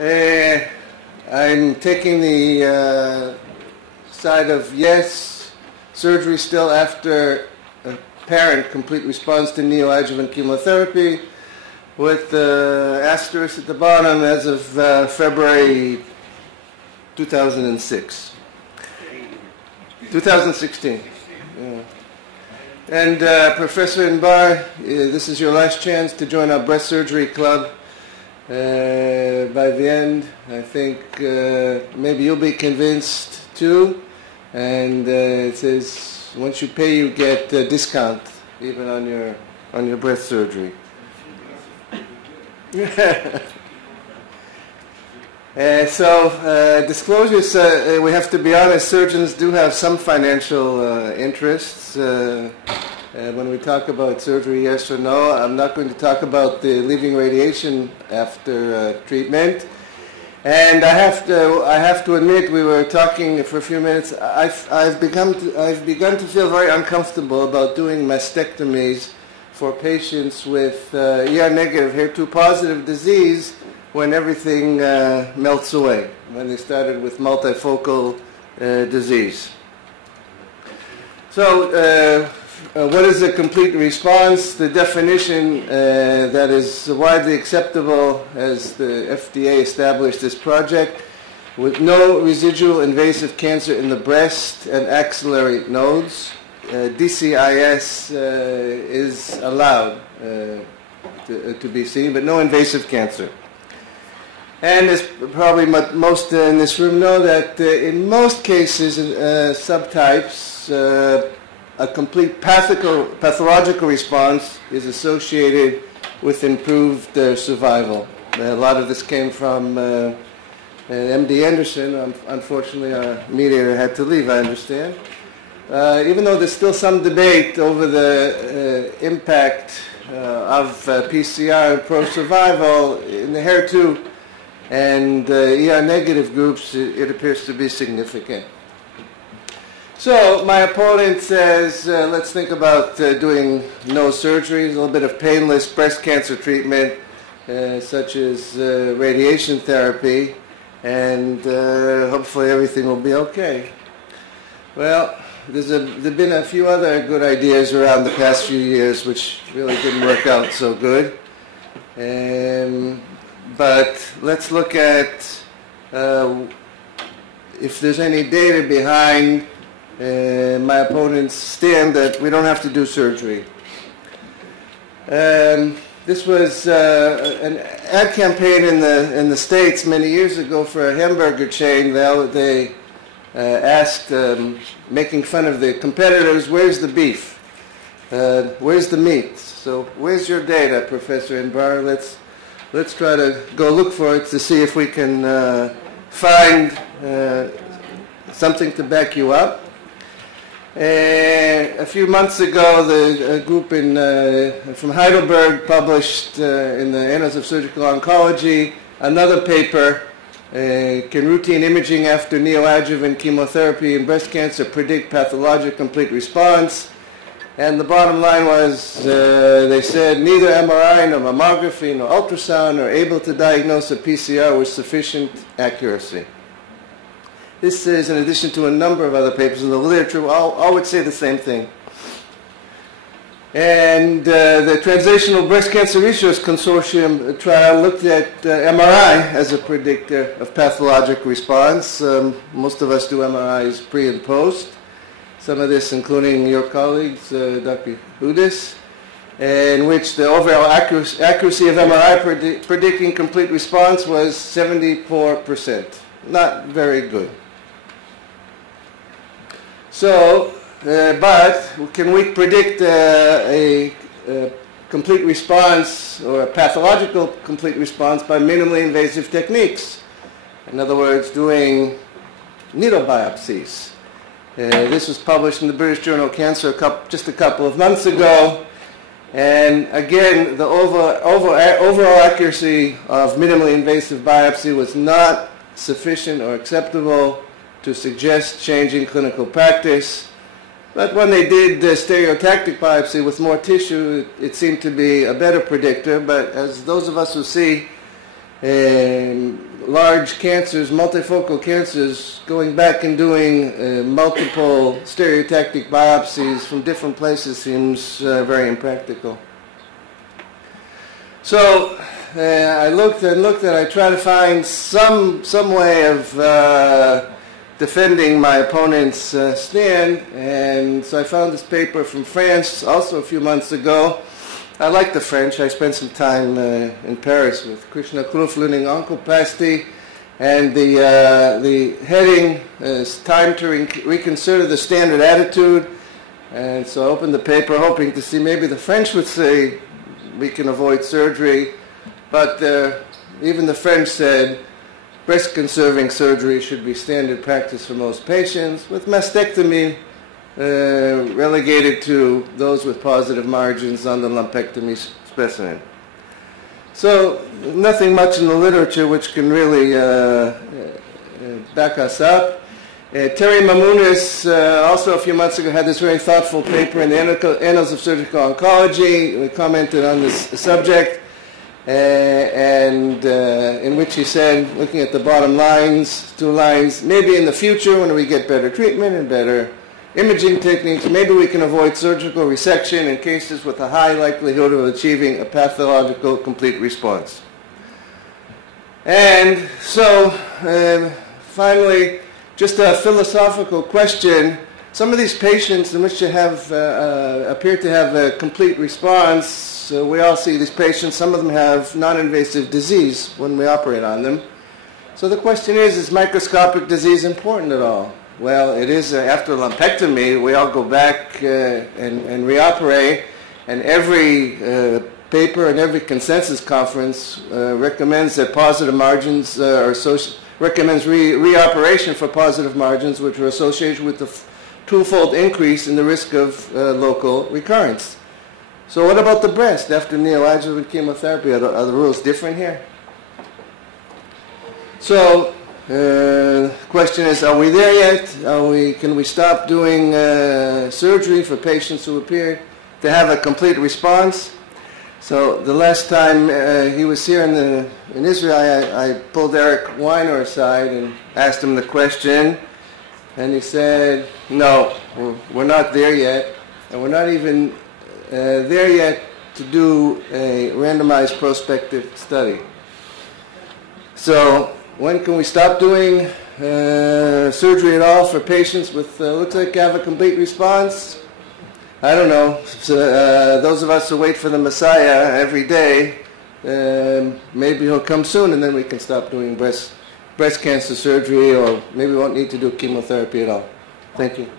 I'm taking the side of yes, surgery still after apparent complete response to neoadjuvant chemotherapy, with the asterisk at the bottom as of February 2016. Yeah. And Professor Inbar, this is your last chance to join our breast surgery club. By the end, I think maybe you'll be convinced too. And it says once you pay, you get a discount even on your breast surgery. Disclosures, we have to be honest, surgeons do have some financial interests when we talk about surgery, yes or no. I'm not going to talk about the leaving radiation after treatment. And I have to admit, we were talking for a few minutes, I've begun to feel very uncomfortable about doing mastectomies for patients with ER-negative, HER2-positive disease when everything melts away, when they started with multifocal disease. So what is a complete response? The definition that is widely acceptable as the FDA established this project: with no residual invasive cancer in the breast and axillary nodes. DCIS is allowed to be seen, but no invasive cancer. And as probably most in this room know, that in most cases, subtypes, a complete pathological response is associated with improved survival. A lot of this came from MD Anderson. Unfortunately, our mediator had to leave, I understand. Even though there's still some debate over the impact of PCR and pro-survival in the HER2 and ER-negative groups, it appears to be significant. So my opponent says, let's think about doing no surgeries, a little bit of painless breast cancer treatment, such as radiation therapy, and hopefully everything will be okay. Well, there's been a few other good ideas around the past few years which really didn't work out so good. But let's look at if there's any data behind my opponent's stand that we don't have to do surgery. This was an ad campaign in the States many years ago for a hamburger chain. They asked, making fun of the competitors, where's the beef? Where's the meat? So where's your data, Professor Inbar? Let's try to go look for it to see if we can find something to back you up. A few months ago, the group from Heidelberg published in the Annals of Surgical Oncology another paper, Can Routine Imaging After Neoadjuvant Chemotherapy in Breast Cancer Predict Pathologic Complete Response? And the bottom line was, they said, neither MRI nor mammography nor ultrasound are able to diagnose a PCR with sufficient accuracy. This is in addition to a number of other papers in the literature. All would say the same thing. And the Translational Breast Cancer Research Consortium trial looked at MRI as a predictor of pathologic response. Most of us do MRIs pre and post. Some of this including your colleagues, Dr. Udis, in which the overall accuracy of MRI predicting complete response was 74%. Not very good. So, but can we predict a complete response or a pathological complete response by minimally invasive techniques? In other words, doing needle biopsies. This was published in the British Journal of Cancer just a couple of months ago. And again, the overall accuracy of minimally invasive biopsy was not sufficient or acceptable to suggest changing clinical practice. But when they did the stereotactic biopsy with more tissue, it seemed to be a better predictor. But as those of us who see large cancers, multifocal cancers, going back and doing multiple stereotactic biopsies from different places seems very impractical. So I looked and I tried to find some way of defending my opponent's stand, and so I found this paper from France also a few months ago. I like the French. I spent some time in Paris with Krishna Kloof learning oncoplasty, and the heading is Time to Reconsider the Standard Attitude. And so I opened the paper hoping to see maybe the French would say we can avoid surgery, but even the French said breast-conserving surgery should be standard practice for most patients, with mastectomy relegated to those with positive margins on the lumpectomy specimen. So nothing much in the literature which can really back us up. Terry Mamounis also a few months ago had this very thoughtful paper in the Annals of Surgical Oncology. We commented on this subject, and in which he said, looking at the bottom lines, 2 lines, maybe in the future when we get better treatment and better imaging techniques, maybe we can avoid surgical resection in cases with a high likelihood of achieving a pathological complete response. And so, finally, just a philosophical question. Some of these patients in which you have appear to have a complete response, we all see these patients, some of them have non-invasive disease when we operate on them. So the question is microscopic disease important at all? Well, it is. After lumpectomy, we all go back and reoperate, and every paper and every consensus conference recommends that positive margins recommends reoperation for positive margins, which are associated with the twofold increase in the risk of local recurrence. So what about the breast after neoadjuvant chemotherapy? Are the rules different here? So the question is, are we there yet? Can we stop doing surgery for patients who appear to have a complete response? So the last time he was here in Israel, I pulled Eric Weiner aside and asked him the question, and he said, no, we're not there yet, and we're not even there yet to do a randomized prospective study. So when can we stop doing surgery at all for patients with looks like have a complete response? I don't know. So, those of us who wait for the Messiah every day, maybe he'll come soon, and then we can stop doing breast cancer surgery, or maybe we won't need to do chemotherapy at all. Thank you.